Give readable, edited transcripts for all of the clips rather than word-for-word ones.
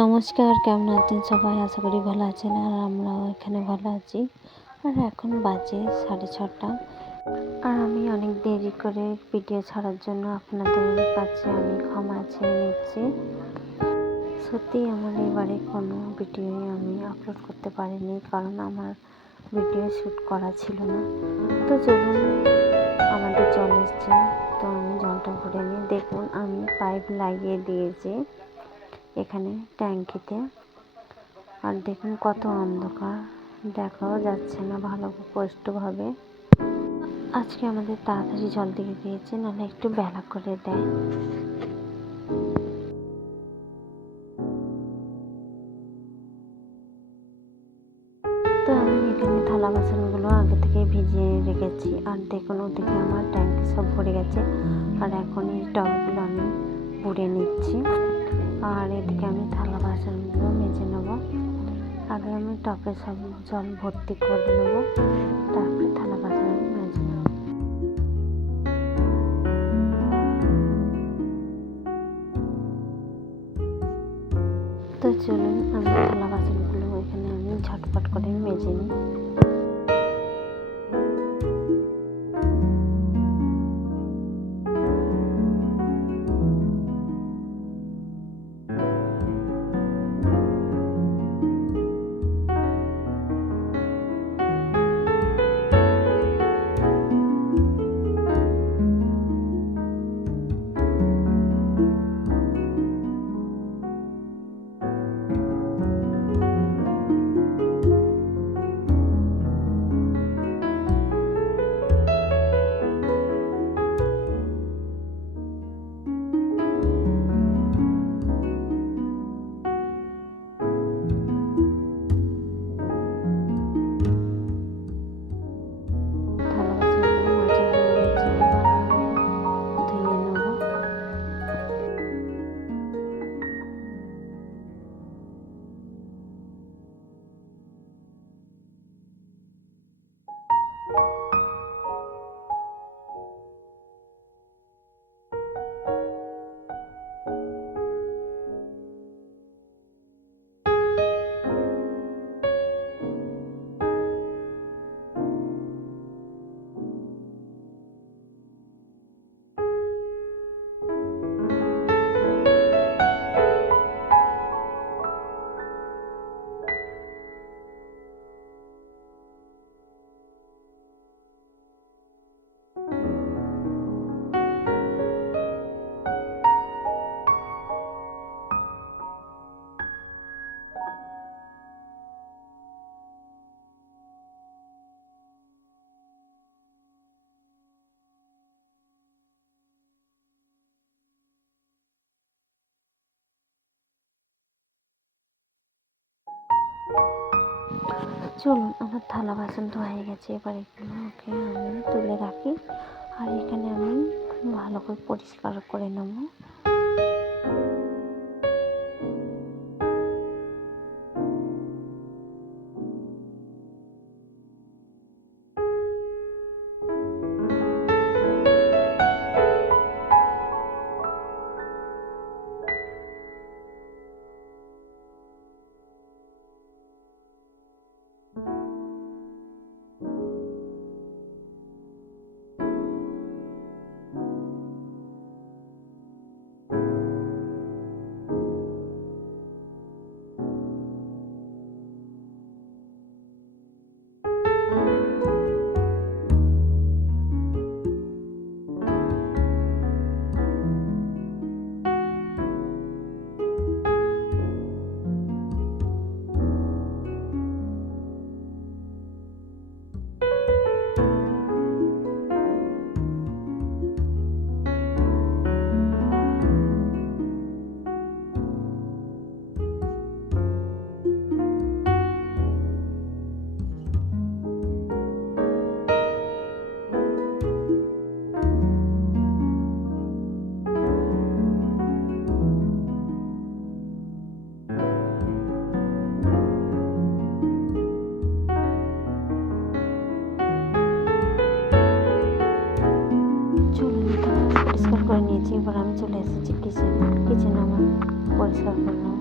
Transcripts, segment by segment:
নমস্কার, কেমন আছেন সবাই? আশা করি ভালো আছেন আর আমরাও এখানে ভালো আছি। আর এখন বাজে 6:30 আর আমি অনেক দেরি করে ভিডিও ছাড়ার জন্য আপনাদের কাছে আমি ক্ষমা চেয়ে নিচ্ছি। সত্যিই আমার এবারে কোনো ভিডিওই আমি আপলোড করতে পারিনি, কারণ আমার ভিডিও শ্যুট করা ছিল না। তো চলুন, আমাদের জল এসছে, তো আমি জলটা ভরে নিই। দেখুন, আমি পাইপ লাগিয়ে দিয়েছি এখানে ট্যাঙ্কিতে। আর দেখুন কত অন্ধকার, দেখাও যাচ্ছে না ভালো স্পষ্টভাবে। আজকে আমাদের তাড়াতাড়ি জল দিয়ে দিয়েছে, নাহলে একটু বেলা করে দেয়। তো আমি এখানে থালা বাসনগুলো আগে থেকে ভিজিয়ে রেখেছি। আর দেখুন, ওদিকে আমার ট্যাঙ্কি সব ভরে গেছে। আর এখন এই টবগুলো আমি ভরে নিচ্ছি। আর এদিকে আমি থালা বাসনগুলো মেজে নেব। আগে আমি টবে সব জল ভর্তি করে নেব, তারপরে থালা বাসন মেজে নেব। তো চলুন, আমি থালা বাসনগুলো এখানে আমি ঝটপট করে মেজে নিই। চলুন, আমার থালা বাসন তো হয়ে গেছে। এবার এগুলোকে আমি তুলে রাখি, আর এখানে আমি ভালো করে পরিষ্কার করে নেব। পরিষ্কার করে নিয়েছি। এবার আমি চলে এসেছি কিচেনে আমার পরিষ্কার করলাম।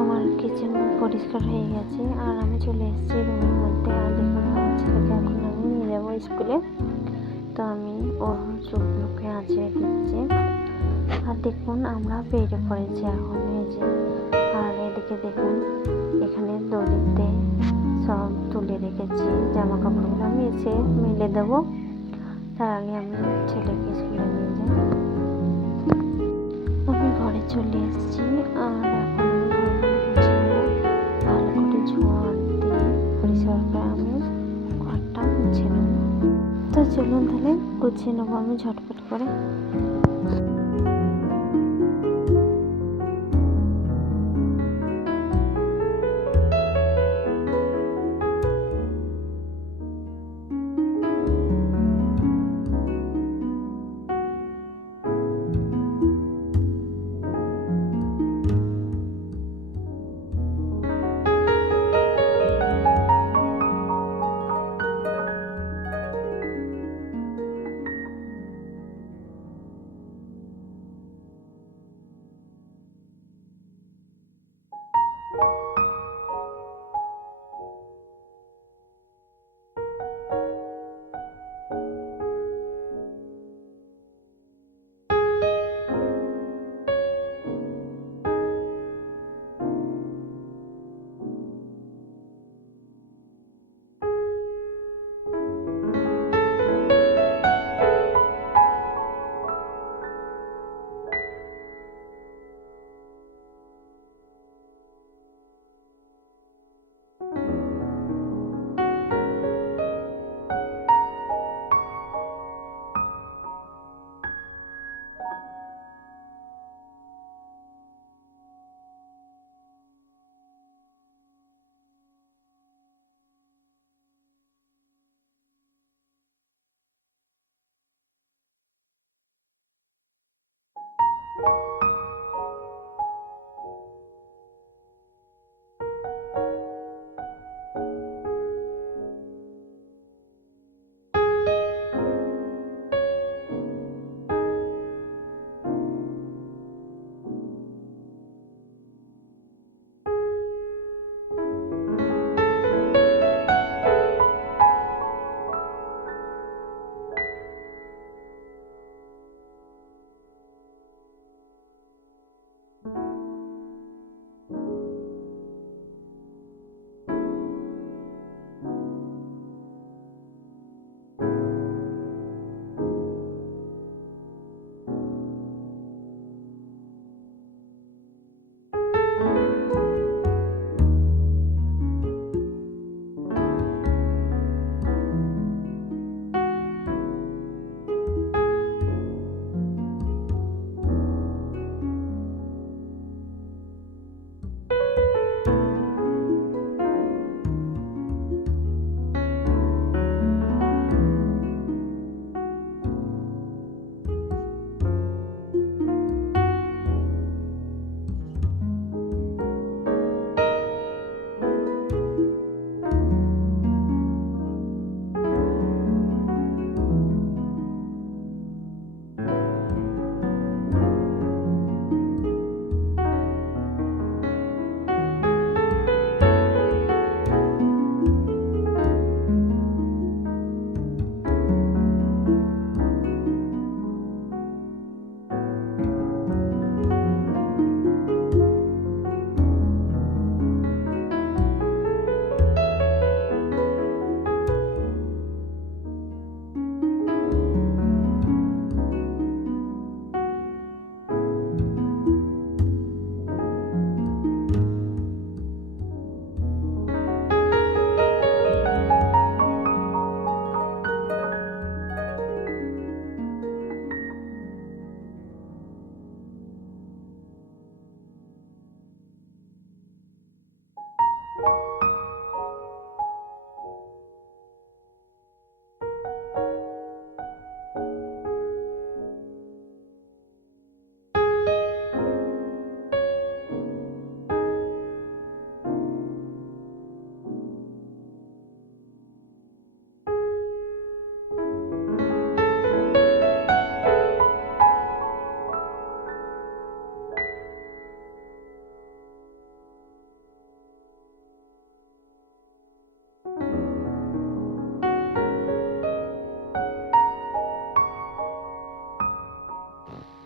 আমার কিচেন পরিষ্কার হয়ে গেছে আর আমি চলে এসেছি রুমের মধ্যে। আর দেখুন আমার ছেলেকে এখন আমি নিয়ে যাবো স্কুলে, তো আমি ওর চোখগুলোকে আঁচড়ে দিচ্ছি। আর দেখুন আমরা বেরিয়ে পড়েছি এখন, এই যে। আর এদিকে দেখুন এখানে দড়িতে সব তুলে রেখেছি জামা কাপড়গুলো, আমি এসে মেলে দেবো। তার আগে আমি ছেলেকে স্কুলে নিয়ে যাই। আমি ঘরে চলে এসেছি আর এখন আমি ঘর মুছে নেবো, ভালো করে ঝোঁয়ার দিয়ে পরিষ্কার করে আমি ঘরটা মুছে নেবো। তো চলুন তাহলে গুছিয়ে নেবো আমি ঝটপট করে।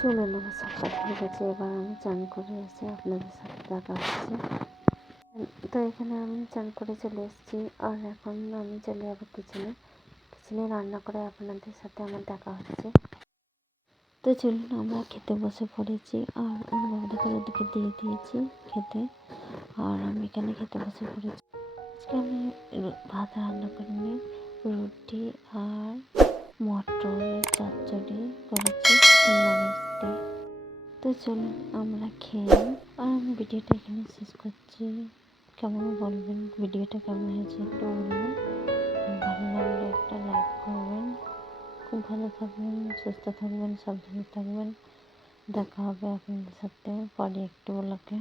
চলুন আমার সব কাজ হয়ে গেছে, এবার আমি চান করে এসে আপনাদের সাথে দেখা হচ্ছে। তো এখানে আমি চান করে চলে এসেছি, আর এখন আমি চলে যাবো কিচেনে। কিচেনে রান্না করে আপনাদের সাথে আমার দেখা হচ্ছে। তো চলুন আমরা খেতে বসে পড়েছি, আর আমার বাবাকে ওদিকে দিয়ে দিয়েছি খেতে, আর আমি এখানে খেতে বসে পড়েছি। আজকে আমি ভাত রান্না করিনি, রুটি আর মটরের চচ্চড়ি করেছি শিমলা মির্চ দিয়ে। তো চলুন আমরা খেয়ে, আর আমি ভিডিওটা এখানে শেষ করছি। কেমন বলবেন, ভিডিওটা কেমন হয়েছে একটু বলবেন। ভালো লাগলে একটা লাইক করবেন। খুব ভালো থাকবেন, সুস্থ থাকবেন, সাবধানে থাকবেন। দেখা হবে আপনাদের সাথে পরে একটু ব্লগে।